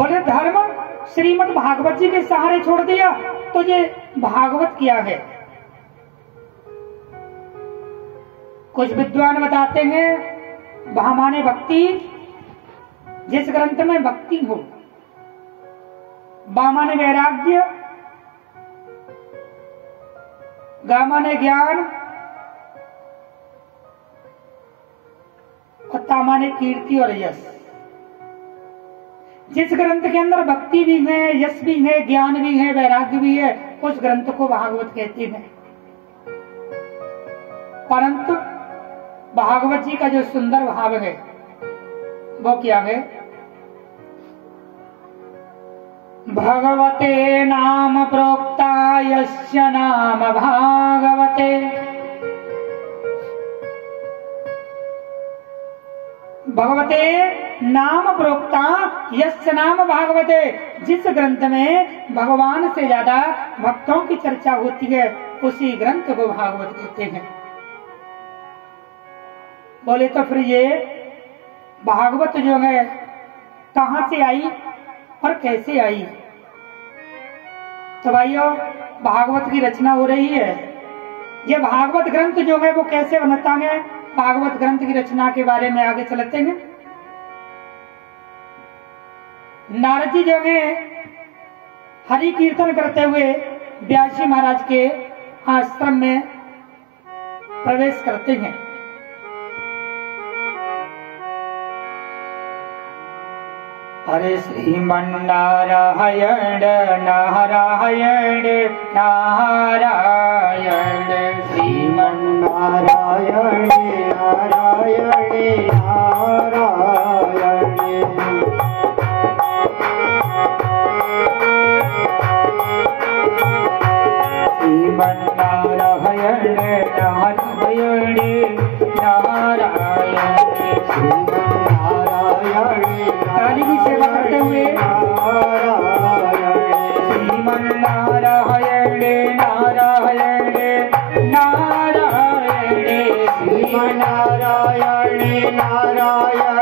बोले धर्म श्रीमद् भागवत जी के सहारे छोड़ दिया तो ये भागवत क्या है? कुछ विद्वान बताते हैं भा माने भक्ति, जिस ग्रंथ में भक्ति हो। बा माने वैराग्य, गा माने ज्ञान, और ता माने कीर्ति और यश। जिस ग्रंथ के अंदर भक्ति भी है, यश भी है, ज्ञान भी है, वैराग्य भी है, उस ग्रंथ को भागवत कहते हैं। परंतु भागवत जी का जो सुंदर भाव है वो क्या है? भगवते नाम प्रोक्ता यस्य नाम भागवते। भगवते नाम प्रोक्ता यस्य नाम भागवते। जिस ग्रंथ में भगवान से ज्यादा भक्तों की चर्चा होती है उसी ग्रंथ को भागवत कहते हैं। बोले तो फिर ये भागवत जो है कहां से आई और कैसे आई? तो भाइयों, भागवत की रचना हो रही है। ये भागवत ग्रंथ जो है वो कैसे बनता है, भागवत ग्रंथ की रचना के बारे में आगे चलते हैं। नारद जी जो है हरि कीर्तन करते हुए व्यास जी महाराज के आश्रम में प्रवेश करते हैं। हरे श्रीमन्नारायण नारायण नारायण, श्रीमन्नारायण नारायण नारायण। श्रीमन्नारायण नारायण नारायण, नारायण की सेवा करते हुए श्रीमन्नारायण नारायण नारायण, श्रीमन्नारायण नारायण नारायण,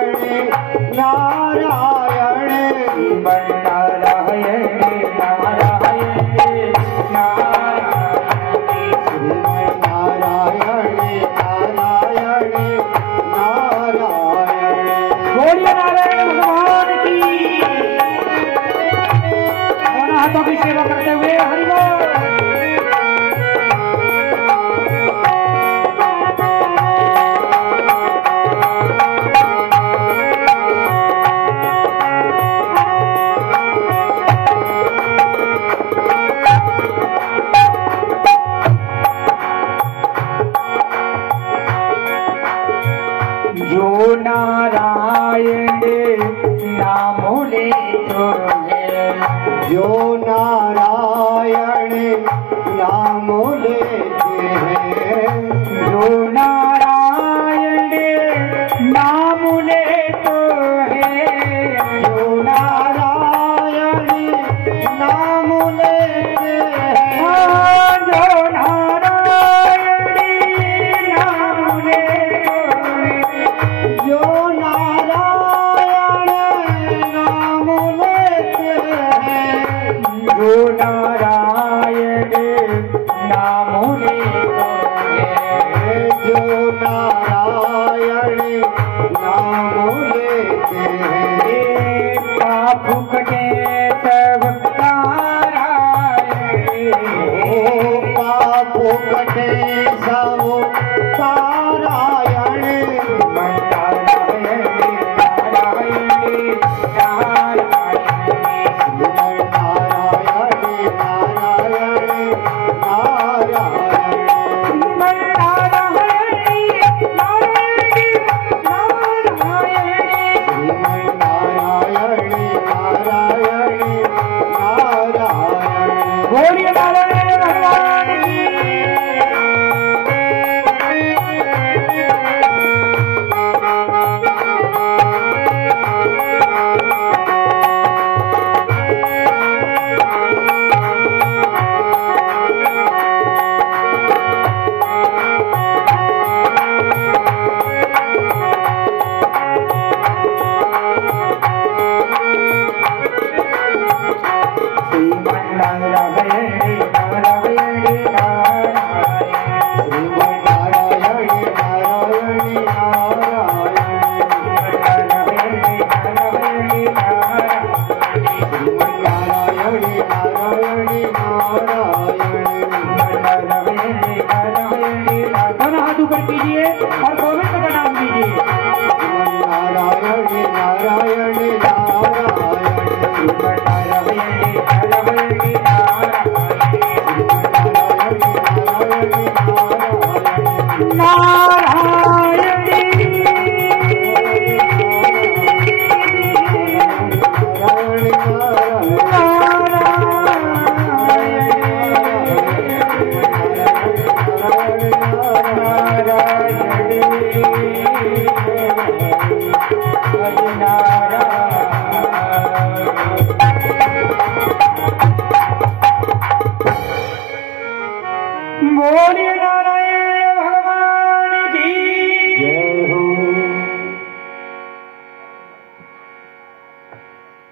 श्रीमन्नारायण नारायण की सेवा करते हुए हरिबोल। जो नारायण नाम लेते हैं, जो नारायण नाम लेते हैं, जो नारायण नाम लेते हैं, जो नारायण नाम लेते हैं, जो नारायण नाम लेते हैं, जो नारायण नाम लेते हैं, जो नारायण नाम लेते हैं, जो नारायण नाम लेते हैं, पाप कटे सब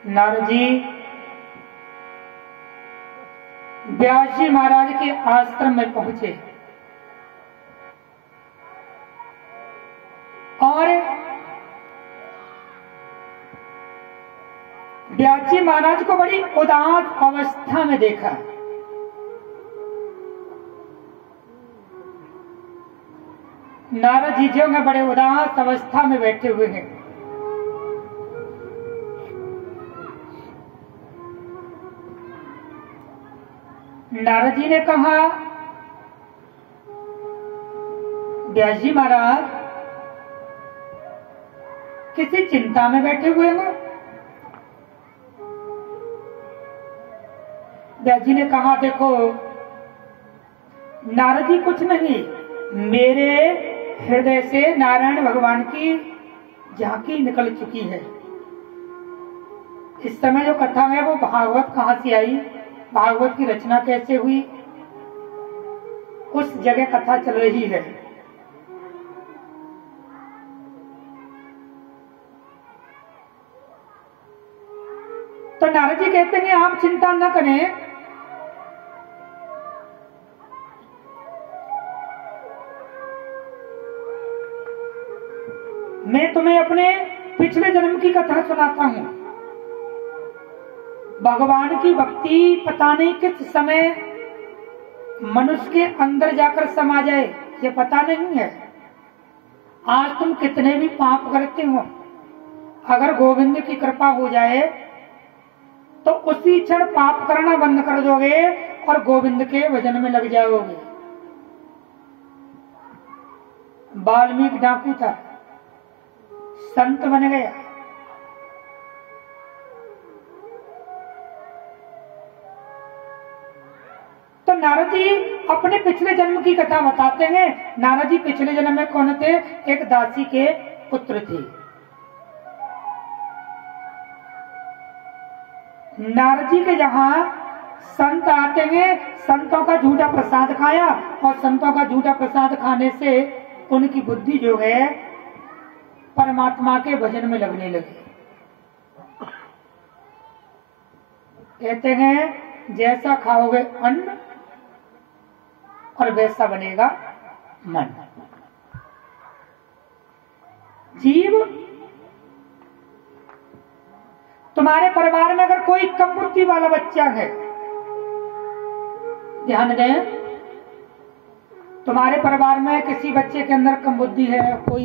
नारद जी व्यास जी महाराज के आश्रम में पहुंचे और व्यास जी महाराज को बड़ी उदास अवस्था में देखा। नारद जी जो है बड़े उदास अवस्था में बैठे हुए हैं। नारद जी ने कहा, व्यास जी महाराज किसी चिंता में बैठे हुए हो? व्यास जी ने कहा, देखो नारद जी कुछ नहीं, मेरे हृदय से नारायण भगवान की झांकी निकल चुकी है। इस समय जो कथा है वो भागवत कहाँ से आई, भागवत की रचना कैसे हुई, उस जगह कथा चल रही है। तो नारद जी कहते हैं आप चिंता न करें, मैं तुम्हें अपने पिछले जन्म की कथा सुनाता हूं। भगवान की भक्ति पता नहीं किस समय मनुष्य के अंदर जाकर समा जाए, ये पता नहीं है। आज तुम कितने भी पाप करते हो, अगर गोविंद की कृपा हो जाए तो उसी क्षण पाप करना बंद कर दोगे और गोविंद के भजन में लग जाओगे। वाल्मीकि डाकू था, संत बन गया। तो नारद जी अपने पिछले जन्म की कथा बताते हैं। नारद जी पिछले जन्म में कौन थे? एक दासी के पुत्र थे। नारद जी के जहां संत आते हैं, संतों का झूठा प्रसाद खाया और संतों का झूठा प्रसाद खाने से उनकी बुद्धि जो है परमात्मा के भजन में लगने लगी। कहते हैं जैसा खाओगे अन्न और वैसा बनेगा मन। जीव, तुम्हारे परिवार में अगर कोई कम बुद्धि वाला बच्चा है, ध्यान दें, तुम्हारे परिवार में किसी बच्चे के अंदर कम बुद्धि है, कोई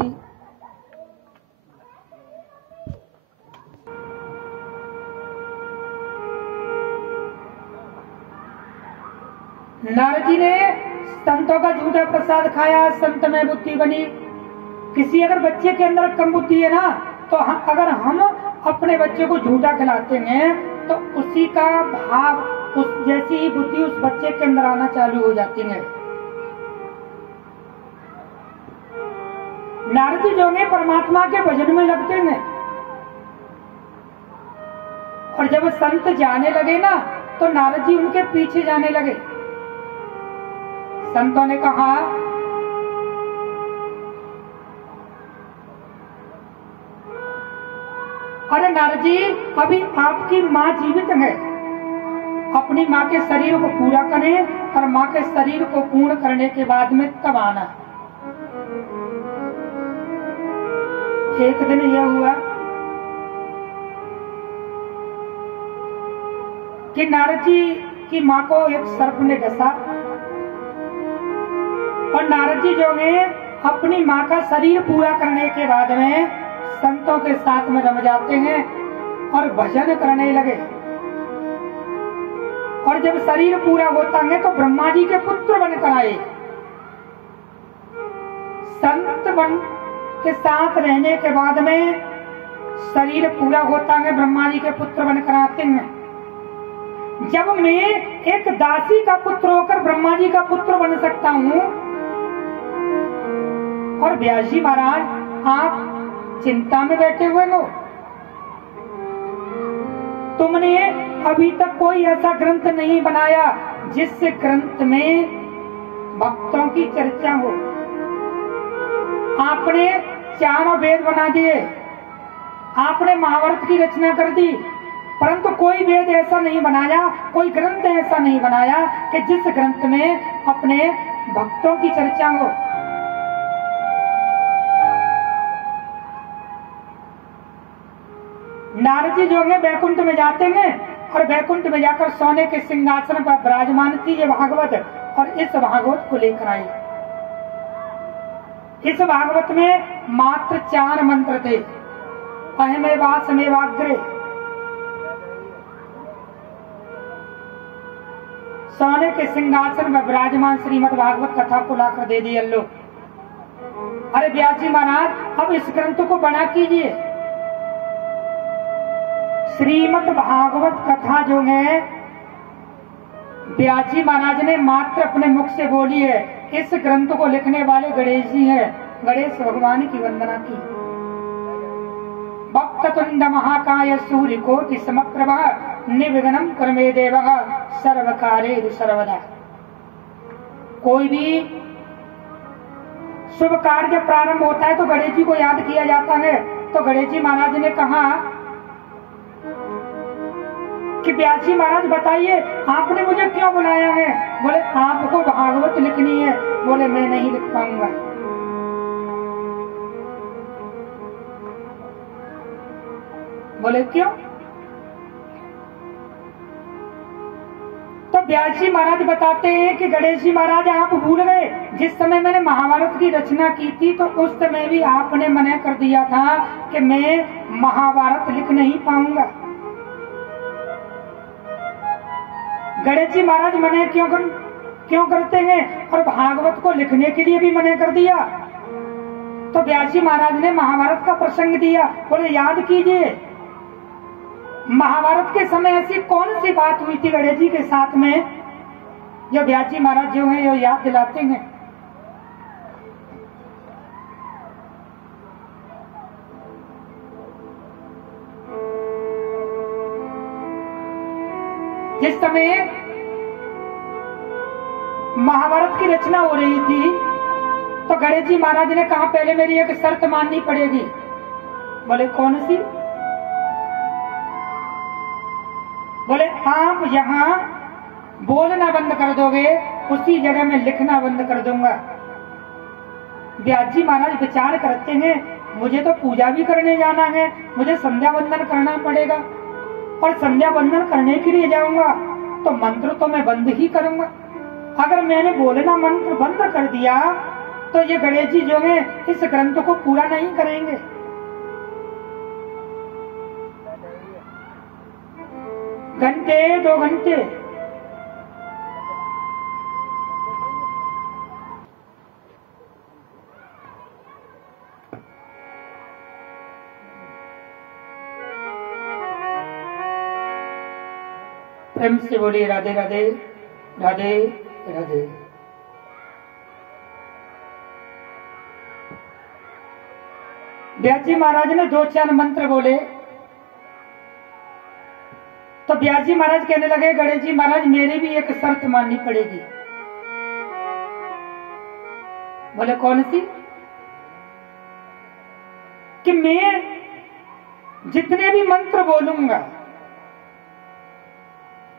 नारद जी ने संतों का झूठा प्रसाद खाया, संत में बुद्धि बनी। किसी अगर बच्चे के अंदर कम बुद्धि है ना, तो अगर हम अपने बच्चे को झूठा खिलाते हैं तो उसी का भाव, उस जैसी ही बुद्धि उस बच्चे के अंदर आना चालू हो जाती है। नारद जी जो है परमात्मा के भजन में लगते हैं और जब संत जाने लगे ना तो नारद जी उनके पीछे जाने लगे। संतों ने कहा, अरे नारद जी अभी आपकी माँ जीवित है, अपनी माँ के शरीर को पूरा करें और माँ के शरीर को पूर्ण करने के बाद में तब आना। एक दिन यह हुआ कि नारद जी की माँ को एक सर्प ने डसा और नारद जी जो है अपनी माँ का शरीर पूरा करने के बाद में संतों के साथ में रम जाते हैं और भजन करने लगे। और जब शरीर पूरा होता है तो ब्रह्मा जी के पुत्र बनकर आए। संत बन के साथ रहने के बाद में शरीर पूरा होता है, ब्रह्मा जी के पुत्र बनकर आते हैं। जब मैं एक दासी का पुत्र होकर ब्रह्मा जी का पुत्र बन सकता हूँ और व्यास जी महाराज आप चिंता में बैठे हुए हो, तुमने अभी तक कोई ऐसा ग्रंथ नहीं बनाया जिस ग्रंथ में भक्तों की चर्चा हो। आपने चारों वेद बना दिए, आपने महाभारत की रचना कर दी, परंतु कोई वेद ऐसा नहीं बनाया, कोई ग्रंथ ऐसा नहीं बनाया कि जिस ग्रंथ में अपने भक्तों की चर्चा हो। नारद जी जो है बैकुंठ में जाते हैं और बैकुंठ में जाकर सोने के सिंहासन पर विराजमान थी ये भागवत, और इस भागवत को लेकर आई। इस भागवत में मात्र 4 मंत्र थे। अहमेवासमेवाग्रे, सोने के सिंहासन में विराजमान श्रीमद् भागवत कथा को लाकर दे दी अल्लो। अरे व्यास जी महाराज अब इस ग्रंथ को बना कीजिए। श्रीमद् भागवत कथा जो है व्यास जी महाराज ने मात्र अपने मुख से बोली है। इस ग्रंथ को लिखने वाले गणेश जी हैं। गणेश भगवान की वंदना की। वक्रतुंड महाकाय सूर्यकोटि समप्रभा निर्विघ्नं कुरु देवः सर्वकार्येषु सर्वदा। कोई भी शुभ कार्य प्रारंभ होता है तो गणेश जी को याद किया जाता है। तो गणेश जी महाराज ने कहा कि व्यास जी महाराज बताइए आपने मुझे क्यों बुलाया है? बोले आपको भागवत लिखनी है। बोले मैं नहीं लिख पाऊंगा। बोले क्यों? तो व्यास जी महाराज बताते हैं कि गणेश जी महाराज आप भूल गए, जिस समय मैंने महाभारत की रचना की थी तो उस समय भी आपने मना कर दिया था कि मैं महाभारत लिख नहीं पाऊंगा। गणेश जी महाराज मना क्यों करते हैं? और भागवत को लिखने के लिए भी मना कर दिया। तो व्यास जी महाराज ने महाभारत का प्रसंग दिया। बोले याद कीजिए महाभारत के समय ऐसी कौन सी बात हुई थी गणेश जी के साथ में जो व्यास जी महाराज जो है याद दिलाते हैं। जिस समय महाभारत की रचना हो रही थी तो गणेश जी महाराज ने कहा पहले मेरी एक शर्त माननी पड़ेगी। बोले कौन सी? बोले आप यहाँ बोलना बंद कर दोगे उसी जगह में लिखना बंद कर दूंगा। व्यास जी महाराज विचार करते हैं मुझे तो पूजा भी करने जाना है, मुझे संध्या वंदन करना पड़ेगा और संध्या वंदन करने के लिए जाऊंगा तो मंत्र तो मैं बंद ही करूंगा। अगर मैंने बोलना मंत्र बंद कर दिया तो ये गणेश जी जो है इस ग्रंथ को पूरा नहीं करेंगे। घंटे 2 घंटे प्रेम से बोलिए राधे राधे राधे राधे। व्यास जी महाराज ने 2-4 मंत्र बोले तो व्यास जी महाराज कहने लगे गणेश जी महाराज मेरी भी एक शर्त माननी पड़ेगी। बोले कौन सी? कि मैं जितने भी मंत्र बोलूंगा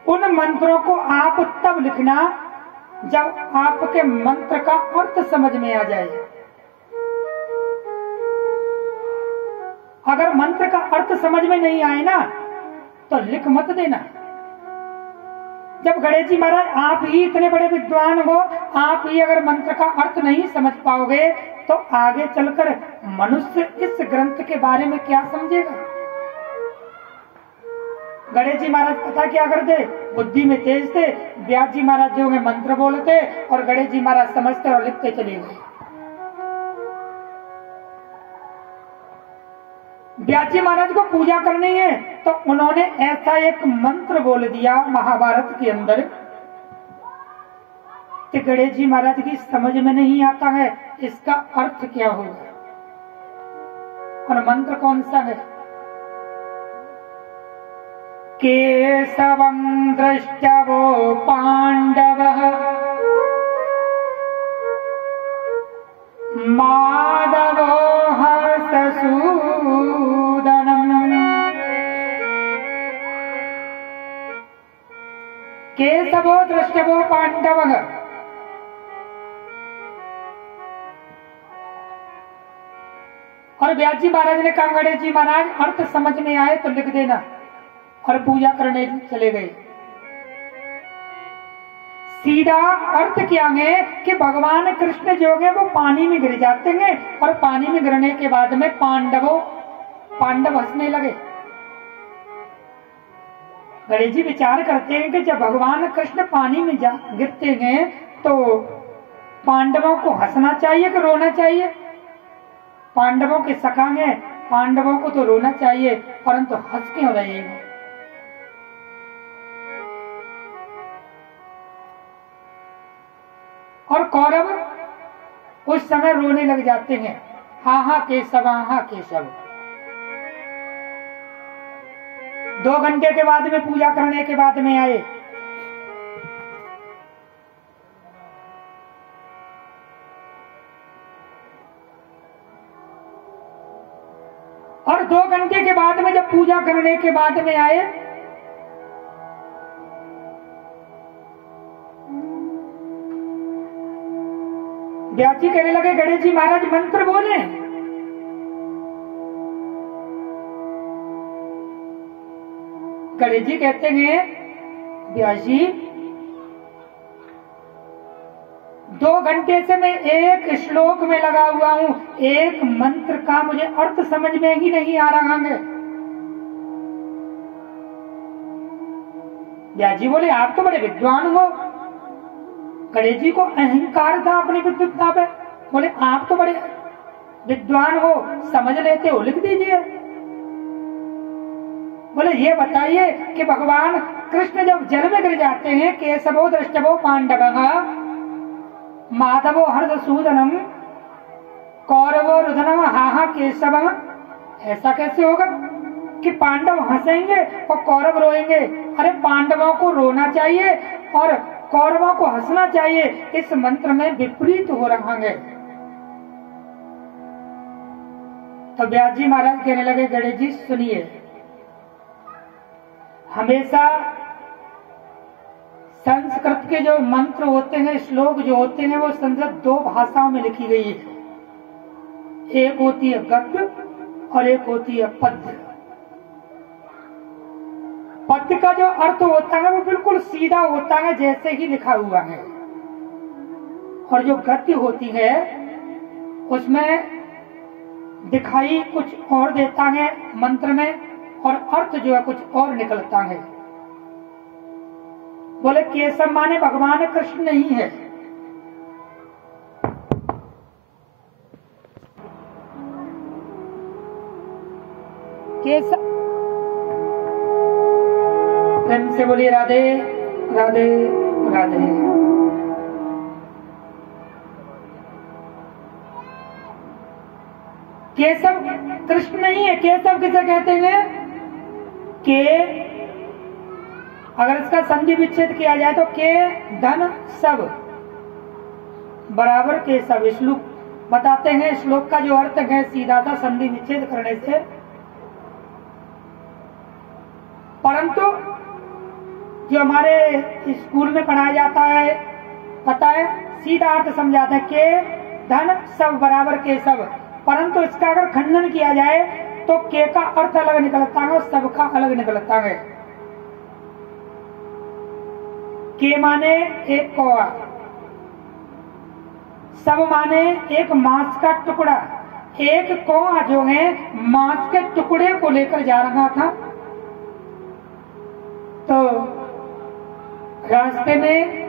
उन मंत्रों को आप तब लिखना जब आपके मंत्र का अर्थ समझ में आ जाए। अगर मंत्र का अर्थ समझ में नहीं आए ना तो लिख मत देना। जब गणेश जी महाराज आप ही इतने बड़े विद्वान हो, आप ही अगर मंत्र का अर्थ नहीं समझ पाओगे तो आगे चलकर मनुष्य इस ग्रंथ के बारे में क्या समझेगा? गणेश जी महाराज पता क्या करते? बुद्धि में तेज थे। व्यास जी महाराज जो है मंत्र बोलते और गणेश जी महाराज समझते और लिखते चले गए। व्यास जी महाराज को पूजा करनी है तो उन्होंने ऐसा एक मंत्र बोल दिया महाभारत के अंदर कि गणेश जी महाराज की समझ में नहीं आता है इसका अर्थ क्या होगा। और मंत्र कौन सा है? केशवं दृष्टवो पांडवः माधवो हर्षसूदनम् केशवो दृष्टवो पांडव। और व्यास जी महाराज ने कहा गणेश जी महाराज अर्थ समझ में आए तो लिख देना, और पूजा करने चले गए। सीधा अर्थ क्या है कि भगवान कृष्ण जो है वो पानी में गिर जाते हैं, और पानी में गिरने के बाद में पांडव हंसने लगे। गणेश जी विचार करते हैं कि जब भगवान कृष्ण पानी में गिरते हैं तो पांडवों को हंसना चाहिए कि रोना चाहिए? पांडवों के सखा हैं, पांडवों को तो रोना चाहिए, परंतु हंस क्यों रहे हैं? और कौरव उस समय रोने लग जाते हैं, हा हा केशव, हा केशव। 2 घंटे के बाद में पूजा करने के बाद में आए। और 2 घंटे के बाद में जब पूजा करने के बाद में आए, व्यास जी कहने लगे गणेश जी महाराज मंत्र बोले। गणेश जी कहते हैं व्यास जी 2 घंटे से मैं एक श्लोक में लगा हुआ हूं, एक मंत्र का मुझे अर्थ समझ में ही नहीं आ रहा है। व्यास जी बोले आप तो बड़े विद्वान हो। गणेश जी को अहंकार था अपनी विद्वत्ता पे। बोले आप तो बड़े विद्वान हो, समझ लेते हो, लिख दीजिए। बोले ये बताइए कि भगवान कृष्ण जब जल में गिर जाते हैं, केशवो दृष्टवो पांडवः माधवो हर्षसूदनम कौरवो रुदनम हाहा केशवः, ऐसा कैसे होगा कि पांडव हंसेंगे और कौरव रोएंगे? अरे पांडवों को रोना चाहिए और कौरवों को हंसना चाहिए। इस मंत्र में विपरीत हो रहा है। तो व्यास जी महाराज कहने लगे गणेश जी सुनिए, हमेशा संस्कृत के जो मंत्र होते हैं, श्लोक जो होते हैं, वो संस्कृत 2 भाषाओं में लिखी गई है। एक होती है गद्य और एक होती है पद्य। पद्य का जो अर्थ होता है वो बिल्कुल सीधा होता है जैसे ही लिखा हुआ है, और जो गद्य होती है उसमें दिखाई कुछ और देता है मंत्र में, और अर्थ जो है कुछ और निकलता है। बोले केशव माने भगवान कृष्ण नहीं है। केशव प्रेम से बोलिए राधे राधे राधे। केशव कृष्ण नहीं है। केशव किसे कहते हैं? के अगर इसका संधि विच्छेद किया जाए तो के धन सब बराबर केशव। श्लोक बताते हैं, श्लोक का जो अर्थ है सीधा था संधि विच्छेद करने से, परंतु जो हमारे स्कूल में पढ़ाया जाता है पता है, सीधा अर्थ समझाते हैं के धन सब बराबर केशव। परंतु इसका अगर खंडन किया जाए तो के का अर्थ अलग निकलता है और सब का अलग निकलता है। के माने एक कौवा, सब माने एक मांस का टुकड़ा। एक कौवा जो है मांस के टुकड़े को लेकर जा रहा था, तो रास्ते में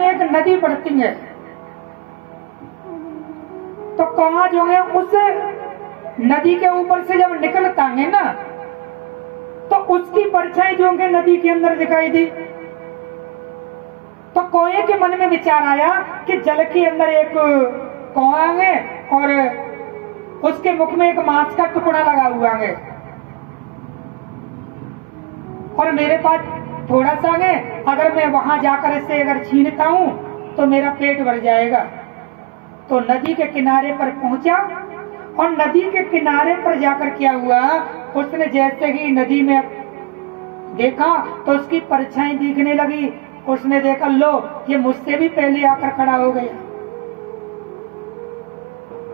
एक नदी पड़ती है, तो कौवा जो है उस नदी के ऊपर से जब निकलता है ना, तो उसकी परछाई जो है नदी के अंदर दिखाई दी। तो कौवे के मन में विचार आया कि जल के अंदर एक कौवा है और उसके मुख में एक मांस का टुकड़ा लगा हुआ है, और मेरे पास थोड़ा सा है, अगर मैं वहां जाकर इसे अगर छीनता हूं तो मेरा पेट भर जाएगा। तो नदी के किनारे पर पहुंचा और नदी के किनारे पर जाकर क्या हुआ, उसने जैसे ही नदी में देखा तो उसकी परछाई दिखने लगी। उसने देखा, लो ये मुझसे भी पहले आकर खड़ा हो गया।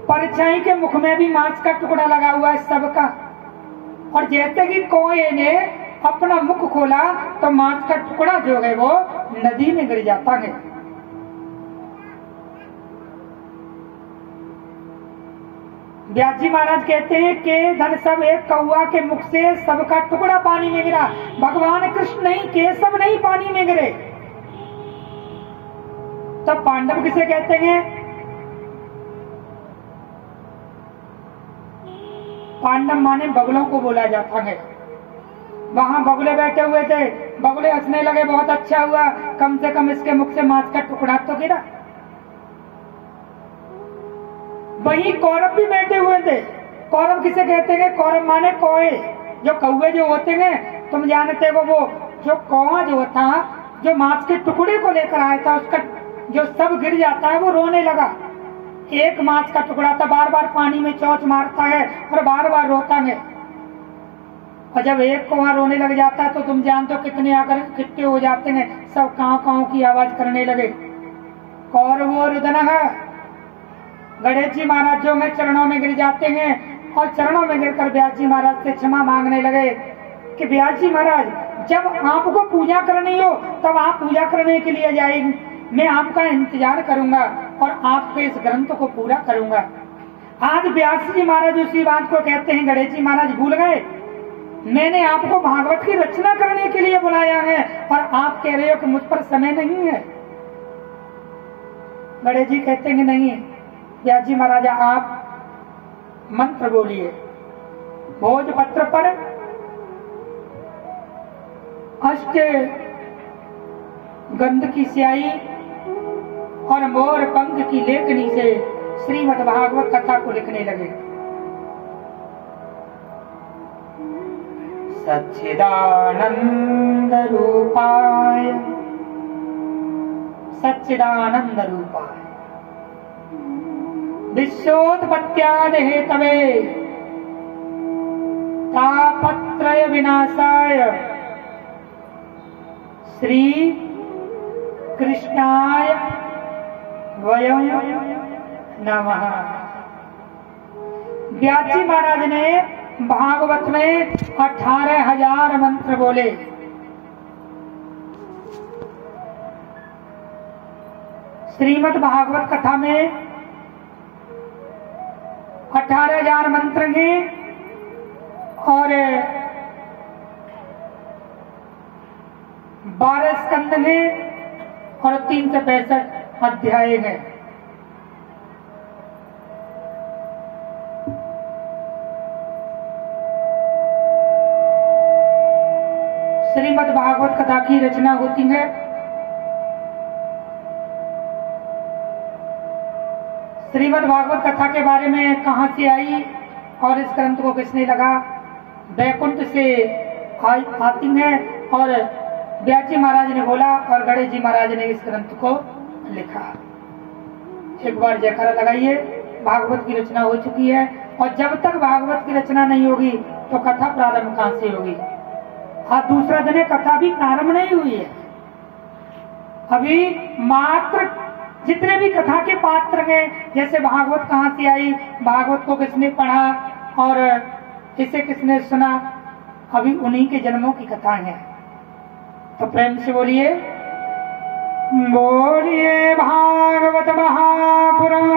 परछाई के मुख में भी मांस का टुकड़ा लगा हुआ है सबका, और जैसे ही कौए ने अपना मुख खोला तो मांस का टुकड़ा जो है वो नदी में गिर जाता है। व्यास जी महाराज कहते हैं कि धन सब एक कौआ के मुख से सबका टुकड़ा पानी में गिरा, भगवान कृष्ण नहीं, केशव नहीं पानी में गिरे। तब पांडव किसे कहते हैं? पांडव माने बगुलों को बोला जाता है। वहां बगुले बैठे हुए थे, बगुले हंसने लगे, बहुत अच्छा हुआ, कम से कम इसके मुख से मांस का टुकड़ा तो गिरा। वहीं कौरव भी बैठे हुए थे। कौरव किसे कहते हैं? कौरव माने कौए, जो कौए जो होते हैं, तुम जानते हो, वो जो कौवा जो था, जो मांस के टुकड़े को लेकर आया था, उसका जो सब गिर जाता है, वो रोने लगा। एक मांस का टुकड़ा था, बार बार पानी में चौंच मारता है और बार बार रोता है। और जब एक कौवा रोने लग जाता है तो तुम जानते हो कितने आकर इकट्ठे हो जाते हैं, सब कांव कांव की आवाज करने लगे। कौरवो रुदनः, गणेश जी महाराज जो में चरणों में गिर जाते हैं और चरणों में गिरकर व्यास जी महाराज से क्षमा मांगने लगे कि व्यास जी महाराज, जब आपको पूजा करनी हो तब आप पूजा करने के लिए जाएंगे, मैं आपका इंतजार करूंगा और आपके इस ग्रंथ को पूरा करूंगा। आज व्यास जी महाराज उसी बात को कहते हैं, गणेश जी महाराज भूल गए, मैंने आपको भागवत की रचना करने के लिए बुलाया है और आप कह रहे हो कि मुझ पर समय नहीं है। गणेश जी कहते हैं नहीं, व्यास जी महाराज आप मंत्र बोलिए। भोजपत्र पर अष्ट गंध की स्याही और मोर पंख की लेखनी से श्रीमद् भागवत कथा को लिखने लगे। सच्चिदानंद रूपाय, सच्चिदानंद रूपाय, विश्वोत्पत्त्यादि हेतवे, तापत्रय विनाशाय, श्री कृष्णाय वयं नमः। व्यास जी महाराज ने भागवत में 18,000 मंत्र बोले। श्रीमद् भागवत कथा में 18,000 मंत्र हैं और 12 स्कंद हैं और 365 अध्याय हैं। श्रीमद् भागवत कथा की रचना होती है। श्रीमद् भागवत कथा के बारे में कहां से आई और इस ग्रंथ को किसने लगा? वैकुंठ से आती है और व्यास जी महाराज ने बोला और गणेश जी महाराज ने इस ग्रंथ को लिखा। एक बार जयकारा लगाइए। भागवत की रचना हो चुकी है और जब तक भागवत की रचना नहीं होगी तो कथा प्रारंभ कहां से होगी? आज दूसरा दिन है, कथा भी प्रारंभ नहीं हुई है। अभी मात्र जितने भी कथा के पात्र हैं, जैसे भागवत कहाँ से आई, भागवत को किसने पढ़ा और इसे किसने सुना, अभी उन्हीं के जन्मों की कथा है। तो प्रेम से बोलिए, बोलिए भागवत महापुराण